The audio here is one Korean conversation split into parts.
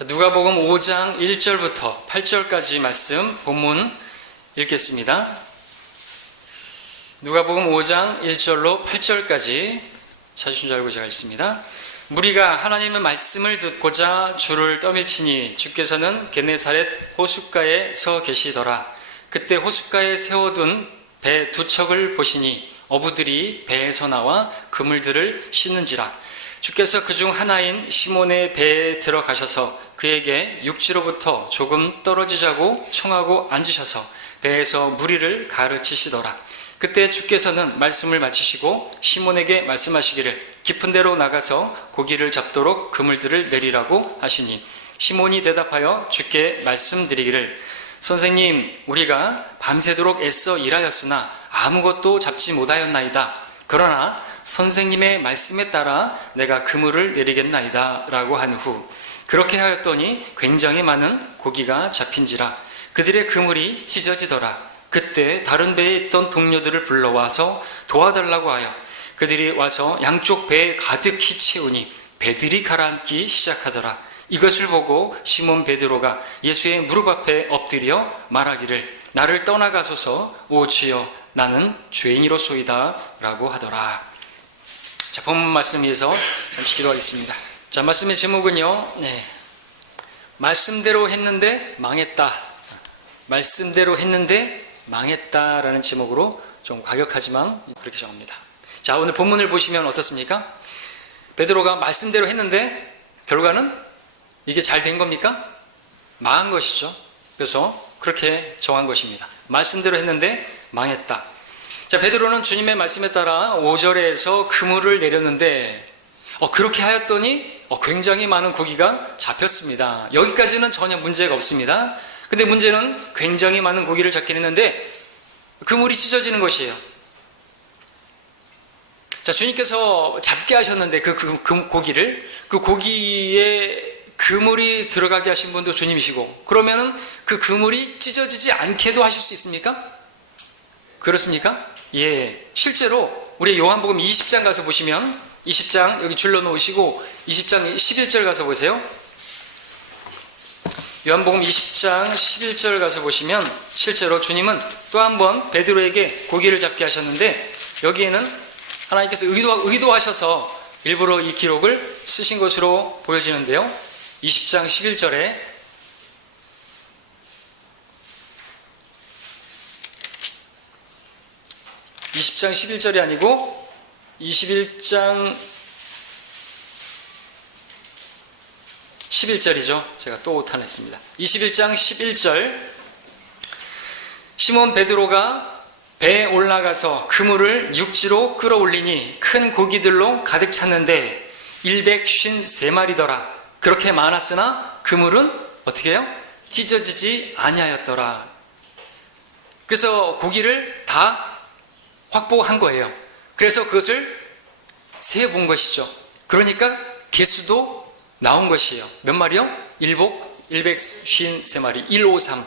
누가복음 5장 1절부터 8절까지 말씀 본문 읽겠습니다. 누가복음 5장 1절로 8절까지 찾으신 줄 알고 제가 읽습니다. 무리가 하나님의 말씀을 듣고자 주를 떠밀치니 주께서는 게네사렛 호숫가에 서 계시더라. 그때 호숫가에 세워둔 배 두 척을 보시니 어부들이 배에서 나와 그물들을 씻는지라. 주께서 그중 하나인 시몬의 배에 들어가셔서 그에게 육지로부터 조금 떨어지자고 청하고 앉으셔서 배에서 무리를 가르치시더라. 그때 주께서는 말씀을 마치시고 시몬에게 말씀하시기를 깊은 데로 나가서 고기를 잡도록 그물들을 내리라고 하시니 시몬이 대답하여 주께 말씀드리기를 선생님, 우리가 밤새도록 애써 일하였으나 아무것도 잡지 못하였나이다. 그러나 선생님의 말씀에 따라 내가 그물을 내리겠나이다 라고 한 후 그렇게 하였더니 굉장히 많은 고기가 잡힌지라. 그들의 그물이 찢어지더라. 그때 다른 배에 있던 동료들을 불러와서 도와달라고 하여 그들이 와서 양쪽 배에 가득히 채우니 배들이 가라앉기 시작하더라. 이것을 보고 시몬 베드로가 예수의 무릎 앞에 엎드려 말하기를 나를 떠나가소서 오 주여 나는 죄인이로소이다 라고 하더라. 자, 본문 말씀 위해서 잠시 기도하겠습니다. 자, 말씀의 제목은요, 말씀대로 했는데 망했다. 말씀대로 했는데 망했다라는 제목으로 좀 과격하지만 그렇게 정합니다. 자, 오늘 본문을 보시면 어떻습니까? 베드로가 말씀대로 했는데 결과는 이게 잘 된 겁니까? 망한 것이죠. 그래서 그렇게 정한 것입니다. 말씀대로 했는데 망했다. 자, 베드로는 주님의 말씀에 따라 5절에서 그물을 내렸는데 그렇게 하였더니 굉장히 많은 고기가 잡혔습니다. 여기까지는 전혀 문제가 없습니다. 근데 문제는 굉장히 많은 고기를 잡긴 했는데 그물이 찢어지는 것이에요. 자, 주님께서 잡게 하셨는데 그 고기를, 그 고기에 그물이 들어가게 하신 분도 주님이시고, 그러면은 그 그물이 찢어지지 않게도 하실 수 있습니까? 그렇습니까? 예. 실제로 우리 요한복음 20장 가서 보시면 20장 여기 줄러 놓으시고 20장 11절 가서 보세요. 요한복음 20장 11절 가서 보시면 실제로 주님은 또 한 번 베드로에게 고기를 잡게 하셨는데 여기에는 하나님께서 의도하셔서 일부러 이 기록을 쓰신 것으로 보여지는데요. 20장 11절에 아니고 21장 11절이죠. 제가 또 오탄했습니다. 21장 11절 시몬 베드로가 배에 올라가서 그물을 육지로 끌어올리니 큰 고기들로 가득 찼는데 153마리더라. 그렇게 많았으나 그물은 어떻게 해요? 찢어지지 아니하였더라. 그래서 고기를 다 확보한 거예요. 그래서 그것을 세본 것이죠. 그러니까 개수도 나온 것이에요. 몇 마리요? 153마리. 153.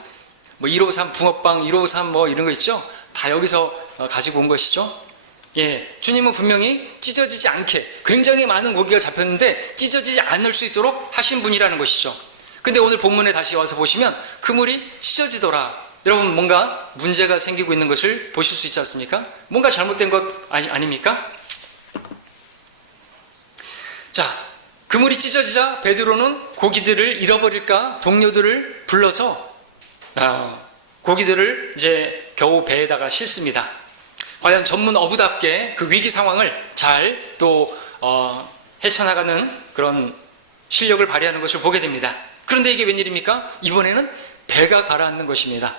153 붕어빵, 153 이런 거 있죠? 다 여기서 가지고 온 것이죠. 예. 주님은 분명히 찢어지지 않게 굉장히 많은 고기가 잡혔는데 찢어지지 않을 수 있도록 하신 분이라는 것이죠. 근데 오늘 본문에 다시 와서 보시면 그물이 찢어지더라. 여러분 뭔가 문제가 생기고 있는 것을 보실 수 있지 않습니까? 뭔가 잘못된 것 아닙니까? 자, 그물이 찢어지자 베드로는 고기들을 잃어버릴까 동료들을 불러서 고기들을 이제 겨우 배에다가 싣습니다. 과연 전문 어부답게 그 위기 상황을 잘 또 헤쳐나가는 그런 실력을 발휘하는 것을 보게 됩니다. 그런데 이게 웬일입니까? 이번에는 배가 가라앉는 것입니다.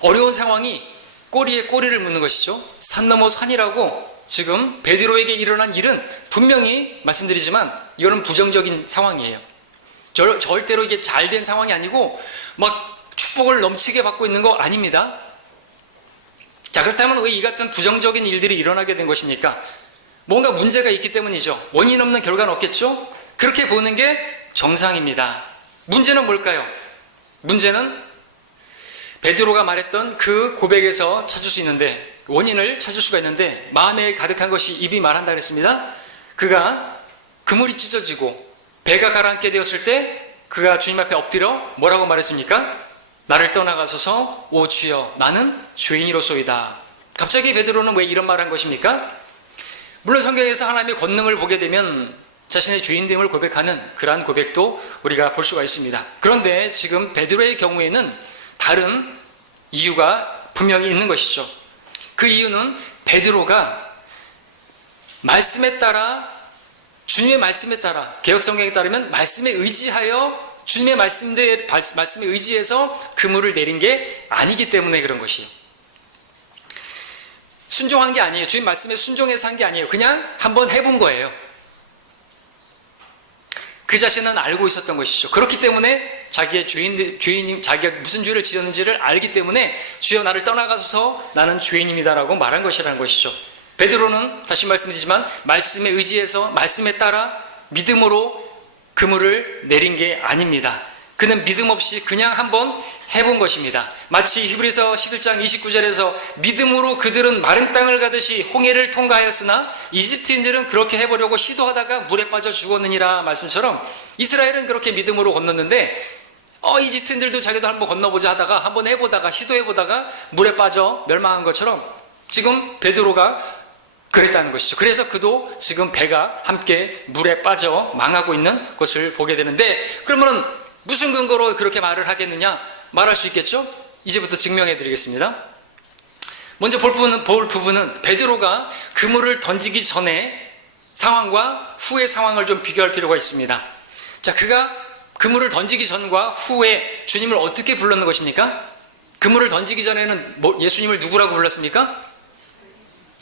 어려운 상황이 꼬리에 꼬리를 묻는 것이죠. 산 넘어 산이라고 지금 베드로에게 일어난 일은 분명히 말씀드리지만 이거는 부정적인 상황이에요. 절대로 이게 잘된 상황이 아니고 막 축복을 넘치게 받고 있는 거 아닙니다. 자, 그렇다면 왜 이 같은 부정적인 일들이 일어나게 된 것입니까? 뭔가 문제가 있기 때문이죠. 원인 없는 결과는 없겠죠? 그렇게 보는 게 정상입니다. 문제는 뭘까요? 문제는 베드로가 말했던 그 고백에서 찾을 수 있는데, 원인을 찾을 수가 있는데, 마음에 가득한 것이 입이 말한다 그랬습니다. 그가 그물이 찢어지고 배가 가라앉게 되었을 때 그가 주님 앞에 엎드려 뭐라고 말했습니까? 나를 떠나가소서 오 주여 나는 죄인이로소이다. 갑자기 베드로는 왜 이런 말을 한 것입니까? 물론 성경에서 하나님의 권능을 보게 되면 자신의 죄인됨을 고백하는 그러한 고백도 우리가 볼 수가 있습니다. 그런데 지금 베드로의 경우에는 다른 이유가 분명히 있는 것이죠. 그 이유는 베드로가 말씀에 따라, 주님의 말씀에 따라, 개역성경에 따르면 말씀에 의지하여 주님의 말씀에 의지해서 그물을 내린 게 아니기 때문에 그런 것이에요. 순종한 게 아니에요. 주님 말씀에 순종해서 한 게 아니에요. 그냥 한번 해본 거예요. 그 자신은 알고 있었던 것이죠. 그렇기 때문에 자기의 자기가 무슨 죄를 지었는지를 알기 때문에 주여 나를 떠나가소서 나는 죄인입니다라고 말한 것이라는 것이죠. 베드로는 다시 말씀드리지만 말씀에 의지해서 말씀에 따라 믿음으로 그물을 내린 게 아닙니다. 그는 믿음 없이 그냥 한번 해본 것입니다. 마치 히브리서 11장 29절에서 믿음으로 그들은 마른 땅을 가듯이 홍해를 통과하였으나 이집트인들은 그렇게 해보려고 시도하다가 물에 빠져 죽었느니라 말씀처럼 이스라엘은 그렇게 믿음으로 건넜는데 이집트인들도 자기도 한번 건너보자 하다가 한번 해보다가 시도해보다가 물에 빠져 멸망한 것처럼 지금 베드로가 그랬다는 것이죠. 그래서 그도 지금 배가 함께 물에 빠져 망하고 있는 것을 보게 되는데 그러면은 무슨 근거로 그렇게 말을 하겠느냐? 말할 수 있겠죠? 이제부터 증명해 드리겠습니다. 먼저 볼 부분은 베드로가 그물을 던지기 전에 상황과 후의 상황을 좀 비교할 필요가 있습니다. 자, 그가 그물을 던지기 전과 후에 주님을 어떻게 불렀는 것입니까? 그물을 던지기 전에는 예수님을 누구라고 불렀습니까?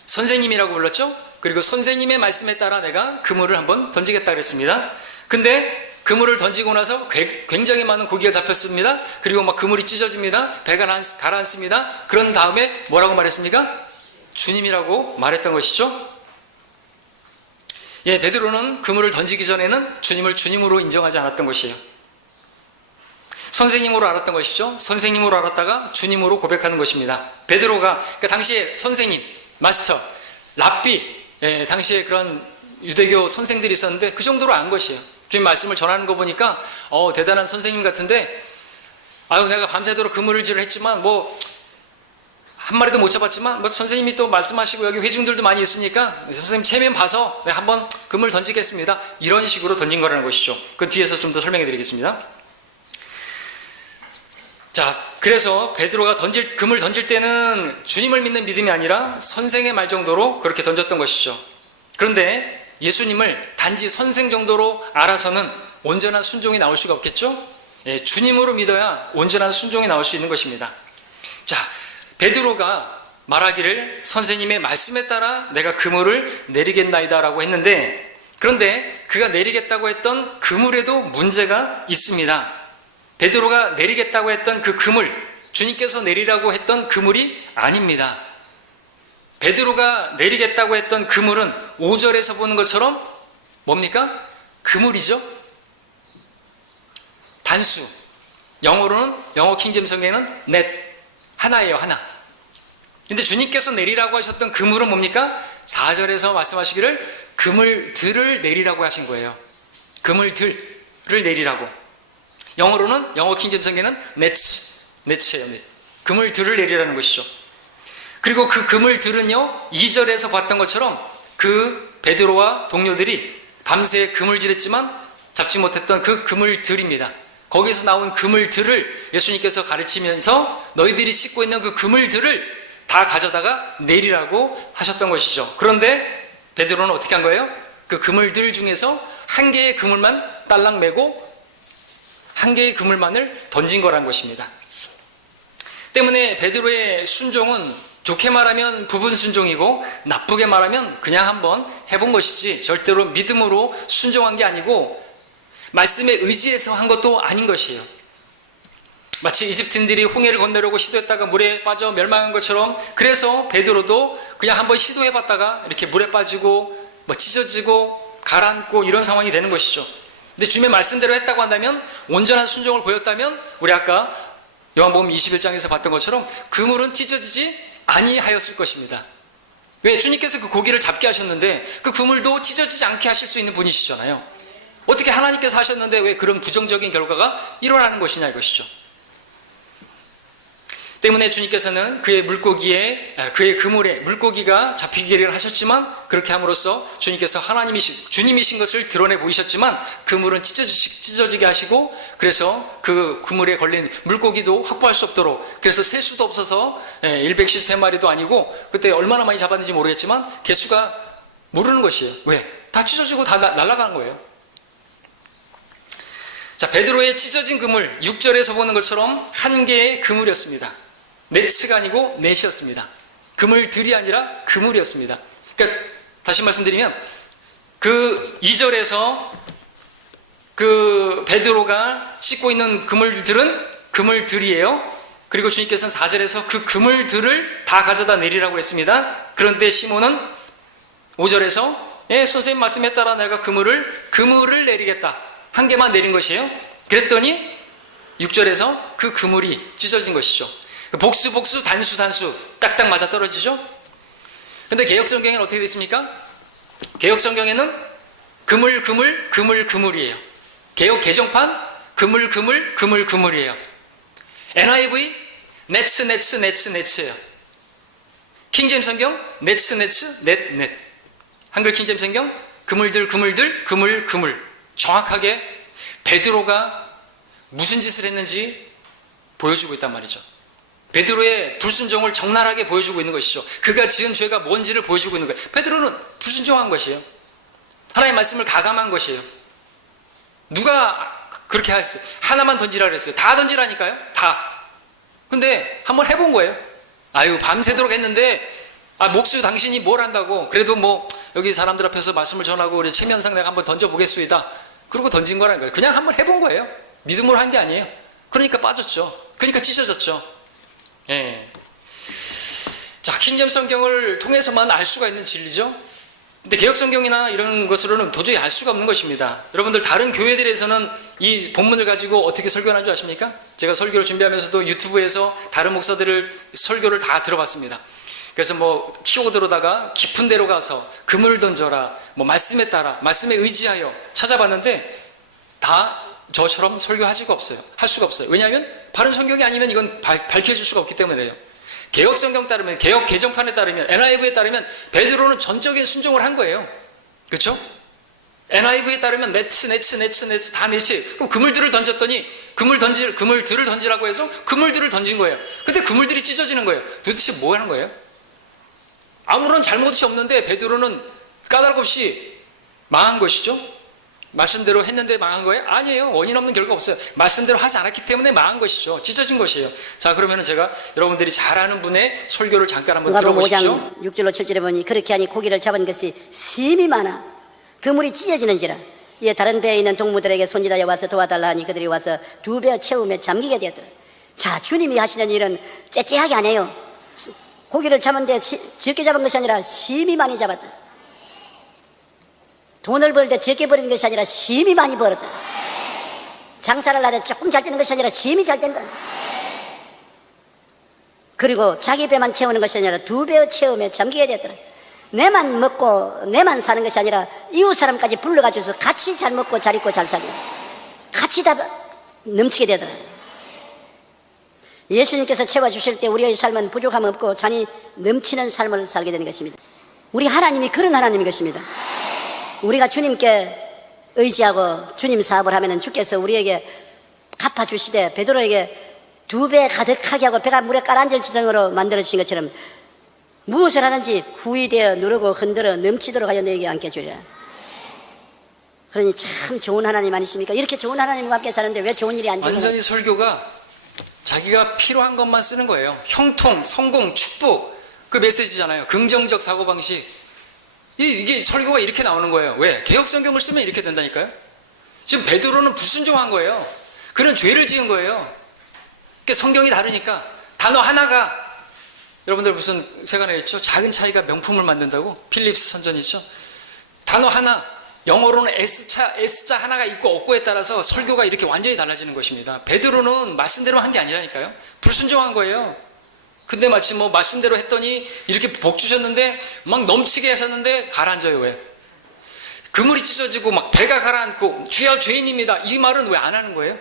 선생님이라고 불렀죠? 그리고 선생님의 말씀에 따라 내가 그물을 한번 던지겠다 그랬습니다. 근데 그물을 던지고 나서 굉장히 많은 고기가 잡혔습니다. 그리고 막 그물이 찢어집니다. 배가 가라앉습니다. 그런 다음에 뭐라고 말했습니까? 주님이라고 말했던 것이죠. 예, 베드로는 그물을 던지기 전에는 주님을 주님으로 인정하지 않았던 것이에요. 선생님으로 알았던 것이죠. 선생님으로 알았다가 주님으로 고백하는 것입니다. 베드로가 그 당시에 선생님, 마스터, 랍비, 당시에 그런 유대교 선생들이 있었는데 그 정도로 안 것이에요. 주님 말씀을 전하는 거 보니까 대단한 선생님 같은데 내가 밤새도록 그물질을 했지만 한 마리도 못 잡았지만 선생님이 또 말씀하시고 여기 회중들도 많이 있으니까 선생님 체면 봐서 내가 한번 그물 던지겠습니다. 이런 식으로 던진 거라는 것이죠. 그건 뒤에서 좀 더 설명해 드리겠습니다. 자, 그래서 베드로가 그물 던질 때는 주님을 믿는 믿음이 아니라 선생의 말 정도로 그렇게 던졌던 것이죠. 그런데 예수님을 단지 선생 정도로 알아서는 온전한 순종이 나올 수가 없겠죠? 예, 주님으로 믿어야 온전한 순종이 나올 수 있는 것입니다. 자, 베드로가 말하기를 선생님의 말씀에 따라 내가 그물을 내리겠나이다 라고 했는데 그런데 그가 내리겠다고 했던 그물에도 문제가 있습니다. 베드로가 내리겠다고 했던 그 그물, 주님께서 내리라고 했던 그물이 아닙니다. 베드로가 내리겠다고 했던 그물은 5절에서 보는 것처럼 뭡니까? 그물이죠. 단수. 영어로는 영어 킹잼성에는 넷. 하나예요, 하나. 근데 주님께서 내리라고 하셨던 그물은 뭡니까? 4절에서 말씀하시기를 그물들을 내리라고 하신 거예요. 그물들을 내리라고. 영어로는 영어 킹잼성에는 넷이에요. 넷. 그물들을 내리라는 것이죠. 그리고 그 그물들은요 2절에서 봤던 것처럼 그 베드로와 동료들이 밤새 그물질했지만 잡지 못했던 그 그물들입니다. 거기서 나온 그물들을 예수님께서 가르치면서 너희들이 씻고 있는 그 그물들을 다 가져다가 내리라고 하셨던 것이죠. 그런데 베드로는 어떻게 한 거예요? 그 그물들 중에서 한 개의 그물만 딸랑 메고 한 개의 그물만을 던진 거란 것입니다. 때문에 베드로의 순종은 좋게 말하면 부분 순종이고 나쁘게 말하면 그냥 한번 해본 것이지 절대로 믿음으로 순종한 게 아니고 말씀에 의지해서 한 것도 아닌 것이에요. 마치 이집트인들이 홍해를 건너려고 시도했다가 물에 빠져 멸망한 것처럼 그래서 베드로도 그냥 한번 시도해봤다가 이렇게 물에 빠지고 찢어지고 가라앉고 이런 상황이 되는 것이죠. 근데 주님의 말씀대로 했다고 한다면 온전한 순종을 보였다면 우리 아까 요한복음 21장에서 봤던 것처럼 그물은 찢어지지 아니하였을 것입니다. 왜? 주님께서 그 고기를 잡게 하셨는데 그 그물도 찢어지지 않게 하실 수 있는 분이시잖아요. 어떻게 하나님께서 하셨는데 왜 그런 부정적인 결과가 일어나는 것이냐 이것이죠. 때문에 주님께서는 그의 그물에 물고기가 잡히기를 하셨지만, 그렇게 함으로써 주님께서 주님이신 것을 드러내 보이셨지만 그물은 찢어지게 하시고, 그래서 그 그물에 걸린 물고기도 확보할 수 없도록, 그래서 셀 수도 없어서 113마리도 아니고 그때 얼마나 많이 잡았는지 모르겠지만 개수가 모르는 것이에요. 왜? 다 찢어지고 다 날아가는 거예요. 자, 베드로의 찢어진 그물, 6절에서 보는 것처럼 한 개의 그물이었습니다. 네츠가 아니고 넷이었습니다. 그물들이 아니라 그물이었습니다. 그러니까 다시 말씀드리면 그 2절에서 그 베드로가 찢고 있는 그물들은 그물들이에요. 그리고 주님께서는 4절에서 그 그물들을 다 가져다 내리라고 했습니다. 그런데 시몬은 5절에서 선생님 말씀에 따라 내가 그물을 내리겠다. 한 개만 내린 것이에요. 그랬더니 6절에서 그 그물이 찢어진 것이죠. 복수 단수 딱딱 맞아 떨어지죠. 근데 개역성경에는 어떻게 되어 있습니까? 개역성경에는 그물이에요. 개역 개정판 그물이에요. NIV 네츠예요. 킹제임스 성경 넷. 한글 킹제임스 성경 그물들 그물. 정확하게 베드로가 무슨 짓을 했는지 보여주고 있단 말이죠. 베드로의 불순종을 적나라하게 보여주고 있는 것이죠. 그가 지은 죄가 뭔지를 보여주고 있는 거예요. 베드로는 불순종한 것이에요. 하나님의 말씀을 가감한 것이에요. 누가 그렇게 했어요? 하나만 던지라 그랬어요. 다 던지라니까요. 다. 근데 한번 해본 거예요. 밤새도록 했는데 목수 당신이 뭘 한다고, 그래도 여기 사람들 앞에서 말씀을 전하고 우리 체면상 내가 한번 던져보겠습니다. 그러고 던진 거라는 거예요. 그냥 한번 해본 거예요. 믿음으로 한 게 아니에요. 그러니까 빠졌죠. 그러니까 찢어졌죠. 예. 자, 킹제임스 성경을 통해서만 알 수가 있는 진리죠. 근데 개역 성경이나 이런 것으로는 도저히 알 수가 없는 것입니다. 여러분들 다른 교회들에서는 이 본문을 가지고 어떻게 설교하는 줄 아십니까? 제가 설교를 준비하면서도 유튜브에서 다른 목사들을 설교를 다 들어봤습니다. 그래서 키워드로다가 깊은 데로 가서 그물 던져라, 말씀에 따라, 말씀에 의지하여 찾아봤는데 다 저처럼 설교할 수가 없어요. 왜냐하면 바른 성경이 아니면 이건 밝혀질 수가 없기 때문에요. 개역 성경 따르면, 개역 개정판에 따르면, NIV에 따르면 베드로는 전적인 순종을 한 거예요. 그렇죠? NIV에 따르면 네츠 다 넷이. 그럼 그물들을 던졌더니 그물들을 던지라고 해서 그물들을 던진 거예요. 근데 그물들이 찢어지는 거예요. 도대체 뭐 하는 거예요? 아무런 잘못이 없는데 베드로는 까닭 없이 망한 것이죠. 말씀대로 했는데 망한 거예요? 아니에요. 원인 없는 결과 없어요. 말씀대로 하지 않았기 때문에 망한 것이죠. 찢어진 것이에요. 자, 그러면 제가 여러분들이 잘 아는 분의 설교를 잠깐 한번 들어보십시오. 5장 6절로 7절에 보니 그렇게 하니 고기를 잡은 것이 심이 많아 그물이 찢어지는지라. 이에 다른 배에 있는 동무들에게 손질하여 와서 도와달라 하니 그들이 와서 2배 채우며 잠기게 되었더라. 자, 주님이 하시는 일은 째째하게 안 해요. 고기를 잡은데 적게 잡은 것이 아니라 심이 많이 잡았다. 돈을 벌 때 적게 버리는 것이 아니라 심이 많이 벌었다. 장사를 하되 조금 잘 되는 것이 아니라 심이 잘 된다. 그리고 자기 배만 채우는 것이 아니라 2배 채우며 잠기게 되었더라. 내만 먹고 내만 사는 것이 아니라 이웃 사람까지 불러가지고서 같이 잘 먹고 잘 입고 잘 살자. 같이 다 넘치게 되더라. 예수님께서 채워주실 때 우리의 삶은 부족함 없고 잔이 넘치는 삶을 살게 되는 것입니다. 우리 하나님이 그런 하나님인 것입니다. 우리가 주님께 의지하고 주님 사업을 하면은 주께서 우리에게 갚아주시되 베드로에게 2배 가득하게 하고 배가 물에 깔아앉을 지경으로 만들어주신 것처럼 무엇을 하든지 후이되어 누르고 흔들어 넘치도록 하여 너에게 안겨주리라. 그러니 참 좋은 하나님 아니십니까? 이렇게 좋은 하나님과 함께 사는데 왜 좋은 일이 안 생겨요? 완전히 설교가 자기가 필요한 것만 쓰는 거예요. 형통, 성공, 축복, 그 메시지잖아요. 긍정적 사고방식. 이게 설교가 이렇게 나오는 거예요. 왜? 개역성경을 쓰면 이렇게 된다니까요. 지금 베드로는 불순종한 거예요. 그는 죄를 지은 거예요. 그러니까 성경이 다르니까 단어 하나가, 여러분들 무슨 세간에 있죠? 작은 차이가 명품을 만든다고? 필립스 선전 있죠? 단어 하나, 영어로는 S자 하나가 있고 없고에 따라서 설교가 이렇게 완전히 달라지는 것입니다. 베드로는 말씀대로 한 게 아니라니까요. 불순종한 거예요. 근데 마치 말씀대로 했더니 이렇게 복 주셨는데 막 넘치게 하셨는데 가라앉아요. 왜? 그물이 찢어지고 막 배가 가라앉고 주여 죄인입니다. 이 말은 왜 안 하는 거예요?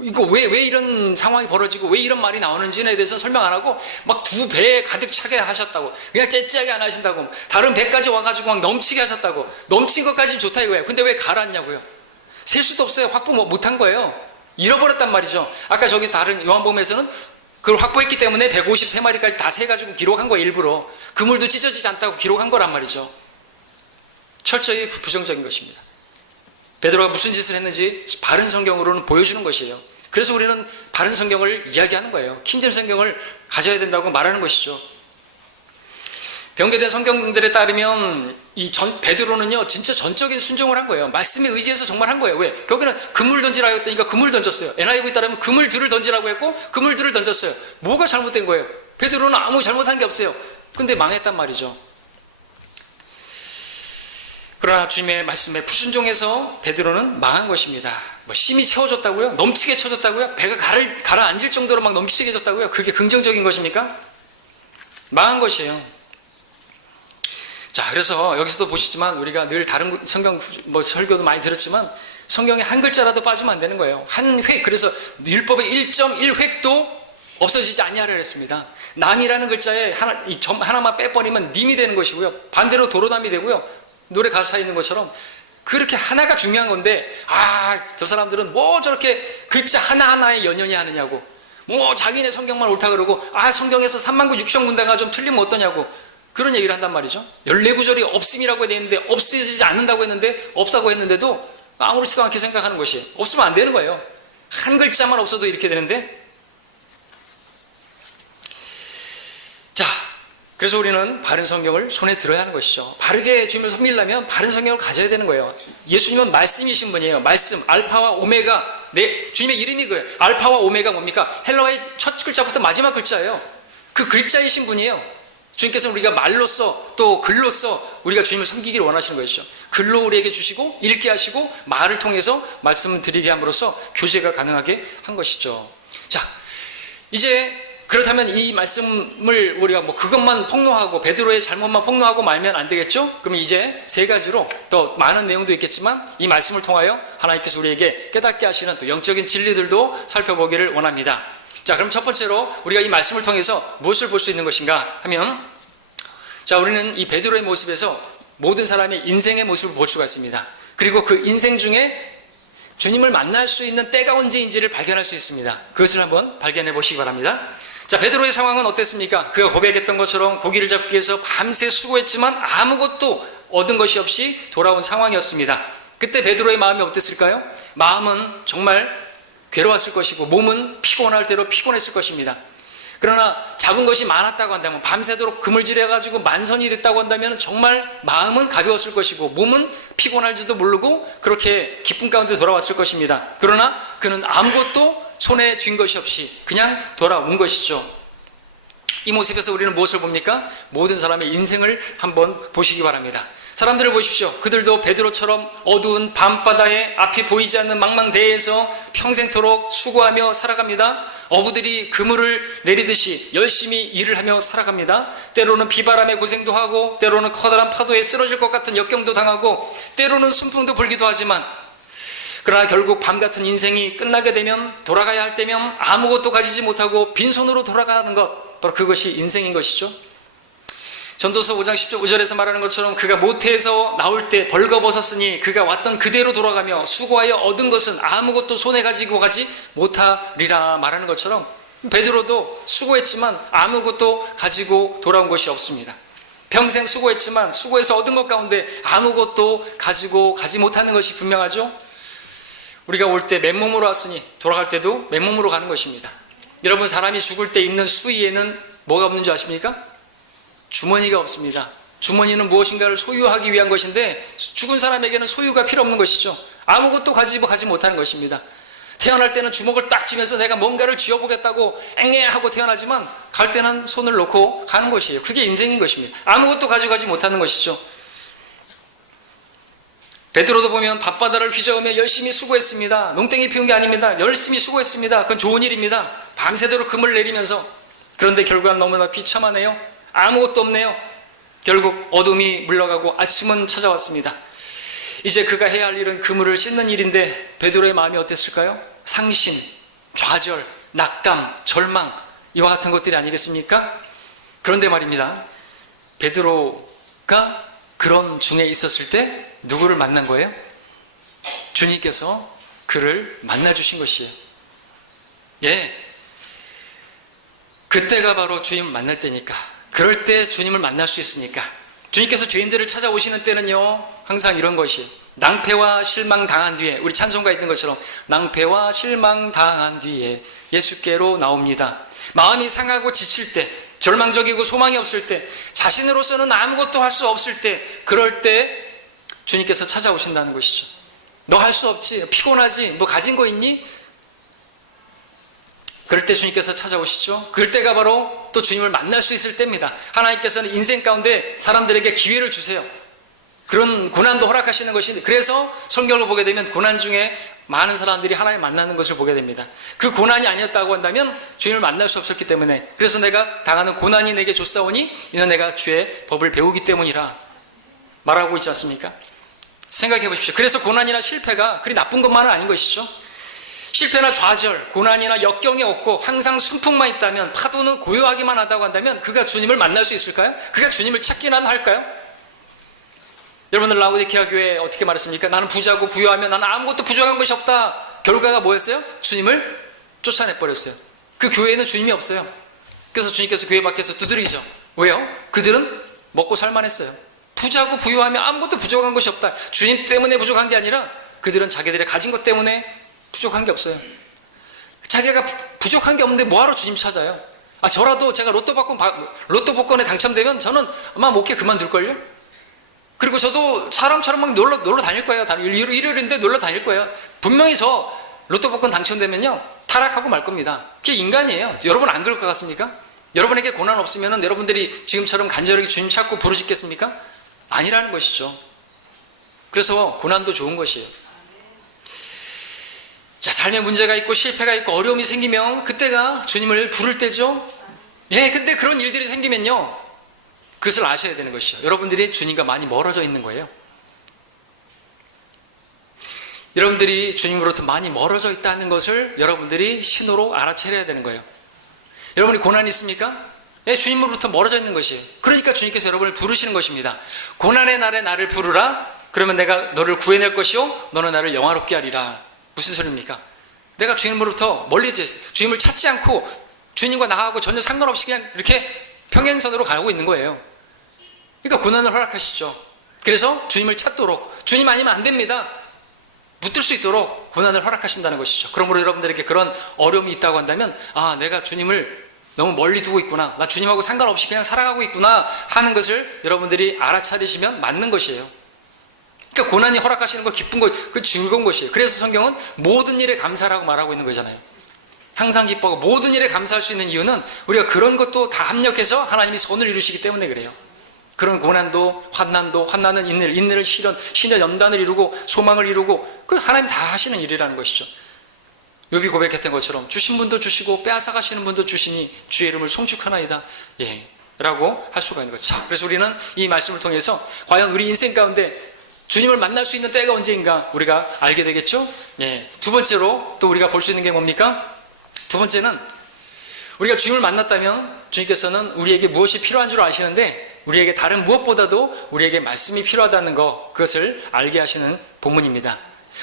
이거 왜 이런 상황이 벌어지고 왜 이런 말이 나오는지에 대해서 설명 안 하고 막 두 배에 가득 차게 하셨다고, 그냥 째째하게 안 하신다고, 다른 배까지 와가지고 막 넘치게 하셨다고, 넘친 것까지는 좋다 이거예요. 근데 왜 가라앉냐고요? 셀 수도 없어요. 확보 못한 거예요. 잃어버렸단 말이죠. 아까 저기 다른 요한복음에서는 그걸 확보했기 때문에 153마리까지 다 세가지고 기록한 거예요. 일부러 그물도 찢어지지 않다고 기록한 거란 말이죠. 철저히 부정적인 것입니다. 베드로가 무슨 짓을 했는지 바른 성경으로는 보여주는 것이에요. 그래서 우리는 바른 성경을 이야기하는 거예요. 킹잼 성경을 가져야 된다고 말하는 것이죠. 변개된 성경들에 따르면 베드로는요 진짜 전적인 순종을 한 거예요. 말씀에 의지해서 정말 한 거예요. 왜? 거기는 그물 던지라고 했더니까 그물 던졌어요. NIV에 따르면 그물들을 던지라고 했고 그물들을 던졌어요. 뭐가 잘못된 거예요? 베드로는 아무 잘못한 게 없어요. 근데 망했단 말이죠. 그러나 주님의 말씀에 불순종해서 베드로는 망한 것입니다. 뭐 심히 채워졌다고요? 넘치게 채워졌다고요? 배가 가라앉을 정도로 막 넘치게 졌다고요? 그게 긍정적인 것입니까? 망한 것이에요. 자, 그래서 여기서도 보시지만 우리가 늘 다른 성경 설교도 많이 들었지만 성경에 한 글자라도 빠지면 안 되는 거예요. 한 획, 그래서 율법의 1.1획도 없어지지 아니하라 그랬습니다. 남이라는 글자에 이 점 하나만 빼버리면 님이 되는 것이고요. 반대로 도로남이 되고요. 노래 가사에 있는 것처럼 그렇게 하나가 중요한 건데, 저 사람들은 뭐 저렇게 글자 하나하나에 연연히 하느냐고, 뭐 자기네 성경만 옳다 그러고, 성경에서 3만구 6천 군데가 좀 틀리면 어떠냐고 그런 얘기를 한단 말이죠. 14구절이 없음이라고 해야 되는데 없어지지 않는다고 했는데, 없다고 했는데도 아무렇지도 않게 생각하는 것이, 없으면 안 되는 거예요. 한 글자만 없어도 이렇게 되는데. 자, 그래서 우리는 바른 성경을 손에 들어야 하는 것이죠. 바르게 주님을 섬기려면 바른 성경을 가져야 되는 거예요. 예수님은 말씀이신 분이에요. 말씀, 알파와 오메가. 주님의 이름이 그예요. 알파와 오메가 뭡니까? 헬라어의 첫 글자부터 마지막 글자예요. 그 글자이신 분이에요. 주님께서는 우리가 말로써 또 글로써 우리가 주님을 섬기기를 원하시는 것이죠. 글로 우리에게 주시고 읽게 하시고 말을 통해서 말씀을 드리게 함으로써 교제가 가능하게 한 것이죠. 자, 이제 그렇다면 이 말씀을 우리가 그것만 폭로하고 베드로의 잘못만 폭로하고 말면 안 되겠죠? 그러면 이제 세 가지로 또 많은 내용도 있겠지만 이 말씀을 통하여 하나님께서 우리에게 깨닫게 하시는 또 영적인 진리들도 살펴보기를 원합니다. 자, 그럼 첫 번째로 우리가 이 말씀을 통해서 무엇을 볼 수 있는 것인가 하면, 자, 우리는 이 베드로의 모습에서 모든 사람의 인생의 모습을 볼 수가 있습니다. 그리고 그 인생 중에 주님을 만날 수 있는 때가 언제인지를 발견할 수 있습니다. 그것을 한번 발견해 보시기 바랍니다. 자, 베드로의 상황은 어땠습니까? 그가 고백했던 것처럼 고기를 잡기 위해서 밤새 수고했지만 아무것도 얻은 것이 없이 돌아온 상황이었습니다. 그때 베드로의 마음이 어땠을까요? 마음은 정말 괴로웠을 것이고 몸은 피곤할 대로 피곤했을 것입니다. 그러나 잡은 것이 많았다고 한다면, 밤새도록 그물질해가지고 만선이 됐다고 한다면 정말 마음은 가벼웠을 것이고 몸은 피곤할 줄도 모르고 그렇게 기쁨 가운데 돌아왔을 것입니다. 그러나 그는 아무것도 손에 쥔 것이 없이 그냥 돌아온 것이죠. 이 모습에서 우리는 무엇을 봅니까? 모든 사람의 인생을 한번 보시기 바랍니다. 사람들을 보십시오. 그들도 베드로처럼 어두운 밤바다에 앞이 보이지 않는 망망대해에서 평생토록 수고하며 살아갑니다. 어부들이 그물을 내리듯이 열심히 일을 하며 살아갑니다. 때로는 비바람에 고생도 하고, 때로는 커다란 파도에 쓰러질 것 같은 역경도 당하고, 때로는 순풍도 불기도 하지만, 그러나 결국 밤 같은 인생이 끝나게 되면, 돌아가야 할 때면 아무것도 가지지 못하고 빈손으로 돌아가는 것, 바로 그것이 인생인 것이죠. 전도서 5장 15절에서 말하는 것처럼 그가 모태에서 나올 때 벌거벗었으니 그가 왔던 그대로 돌아가며 수고하여 얻은 것은 아무것도 손에 가지고 가지 못하리라 말하는 것처럼, 베드로도 수고했지만 아무것도 가지고 돌아온 것이 없습니다. 평생 수고했지만 수고해서 얻은 것 가운데 아무것도 가지고 가지 못하는 것이 분명하죠. 우리가 올 때 맨몸으로 왔으니 돌아갈 때도 맨몸으로 가는 것입니다. 여러분, 사람이 죽을 때 입는 수의에는 뭐가 없는 줄 아십니까? 주머니가 없습니다. 주머니는 무엇인가를 소유하기 위한 것인데 죽은 사람에게는 소유가 필요 없는 것이죠. 아무것도 가지 못하는 것입니다. 태어날 때는 주먹을 딱 쥐면서 내가 뭔가를 쥐어보겠다고 앵애하고 태어나지만 갈 때는 손을 놓고 가는 것이에요. 그게 인생인 것입니다. 아무것도 가져가지 못하는 것이죠. 베드로도 보면 밤바다를 휘저으며 열심히 수고했습니다. 농땡이 피운 게 아닙니다. 열심히 수고했습니다. 그건 좋은 일입니다. 밤새도록 금을 내리면서. 그런데 결과는 너무나 비참하네요. 아무것도 없네요. 결국 어둠이 물러가고 아침은 찾아왔습니다. 이제 그가 해야 할 일은 그물을 씻는 일인데 베드로의 마음이 어땠을까요? 상심, 좌절, 낙담, 절망, 이와 같은 것들이 아니겠습니까? 그런데 말입니다, 베드로가 그런 중에 있었을 때 누구를 만난 거예요? 주님께서 그를 만나 주신 것이에요. 예, 그때가 바로 주님을 만날 때니까, 그럴 때 주님을 만날 수 있으니까. 주님께서 죄인들을 찾아오시는 때는요, 항상 이런 것이, 낭패와 실망 당한 뒤에, 우리 찬송가 있는 것처럼 낭패와 실망 당한 뒤에 예수께로 나옵니다. 마음이 상하고 지칠 때, 절망적이고 소망이 없을 때, 자신으로서는 아무것도 할 수 없을 때, 그럴 때 주님께서 찾아오신다는 것이죠. 너 할 수 없지, 피곤하지, 뭐 가진 거 있니? 그럴 때 주님께서 찾아오시죠. 그럴 때가 바로 또 주님을 만날 수 있을 때입니다. 하나님께서는 인생 가운데 사람들에게 기회를 주세요. 그런 고난도 허락하시는 것이, 그래서 성경을 보게 되면 고난 중에 많은 사람들이 하나님 만나는 것을 보게 됩니다. 그 고난이 아니었다고 한다면 주님을 만날 수 없었기 때문에, 그래서 내가 당하는 고난이 내게 줬사오니 이는 내가 주의 법을 배우기 때문이라 말하고 있지 않습니까? 생각해 보십시오. 그래서 고난이나 실패가 그리 나쁜 것만은 아닌 것이죠. 실패나 좌절, 고난이나 역경이 없고 항상 순풍만 있다면, 파도는 고요하기만 하다고 한다면 그가 주님을 만날 수 있을까요? 그가 주님을 찾기나 할까요? 여러분들, 라오디게아 교회 어떻게 말했습니까? 나는 부자고 부유하면 나는 아무것도 부족한 것이 없다. 결과가 뭐였어요? 주님을 쫓아내버렸어요. 그 교회에는 주님이 없어요. 그래서 주님께서 교회 밖에서 두드리죠. 왜요? 그들은 먹고 살만했어요. 부자고 부유하면 아무것도 부족한 것이 없다. 주님 때문에 부족한 게 아니라 그들은 자기들의 가진 것 때문에 부족한 게 없어요. 자기가 부족한 게 없는데 뭐하러 주님 찾아요? 저라도 제가 로또 복권에 당첨되면 저는 아마 목회 그만둘걸요? 그리고 저도 사람처럼 막 놀러 다닐 거예요. 일요일인데 놀러 다닐 거예요. 분명히 저 로또 복권 당첨되면요, 타락하고 말 겁니다. 그게 인간이에요. 여러분 안 그럴 것 같습니까? 여러분에게 고난 없으면 여러분들이 지금처럼 간절하게 주님 찾고 부르짖겠습니까? 아니라는 것이죠. 그래서 고난도 좋은 것이에요. 자, 삶에 문제가 있고 실패가 있고 어려움이 생기면 그때가 주님을 부를 때죠. 예, 근데 그런 일들이 생기면요, 그것을 아셔야 되는 것이죠. 여러분들이 주님과 많이 멀어져 있는 거예요. 여러분들이 주님으로부터 많이 멀어져 있다는 것을 여러분들이 신호로 알아차려야 되는 거예요. 여러분이 고난이 있습니까? 예, 주님으로부터 멀어져 있는 것이에요. 그러니까 주님께서 여러분을 부르시는 것입니다. 고난의 날에 나를 부르라. 그러면 내가 너를 구해낼 것이요 너는 나를 영화롭게 하리라. 무슨 소리입니까? 내가 주님으로부터 멀리져 있어요. 주님을 찾지 않고 주님과 나하고 전혀 상관없이 그냥 이렇게 평행선으로 가고 있는 거예요. 그러니까 고난을 허락하시죠. 그래서 주님을 찾도록, 주님 아니면 안 됩니다, 붙들 수 있도록 고난을 허락하신다는 것이죠. 그러므로 여러분들에게 그런 어려움이 있다고 한다면, 내가 주님을 너무 멀리 두고 있구나, 나 주님하고 상관없이 그냥 살아가고 있구나 하는 것을 여러분들이 알아차리시면 맞는 것이에요. 그러니까 고난이 허락하시는 거 기쁜 거, 그 즐거운 것이에요. 그래서 성경은 모든 일에 감사라고 말하고 있는 거잖아요. 항상 기뻐하고 모든 일에 감사할 수 있는 이유는 우리가 그런 것도 다 합력해서 하나님이 선을 이루시기 때문에 그래요. 그런 고난도, 환난은 인내를 신의 연단을 이루고 소망을 이루고, 그 하나님 다 하시는 일이라는 것이죠. 욥이 고백했던 것처럼 주신 분도 주시고 빼앗아 가시는 분도 주시니 주의 이름을 송축하나이다, 라고 할 수가 있는 거죠. 자, 그래서 우리는 이 말씀을 통해서 과연 우리 인생 가운데 주님을 만날 수 있는 때가 언제인가 우리가 알게 되겠죠. 두 번째로 또 우리가 볼 수 있는 게 뭡니까? 두 번째는, 우리가 주님을 만났다면 주님께서는 우리에게 무엇이 필요한 줄 아시는데, 우리에게 다른 무엇보다도 우리에게 말씀이 필요하다는 것, 그것을 알게 하시는 본문입니다.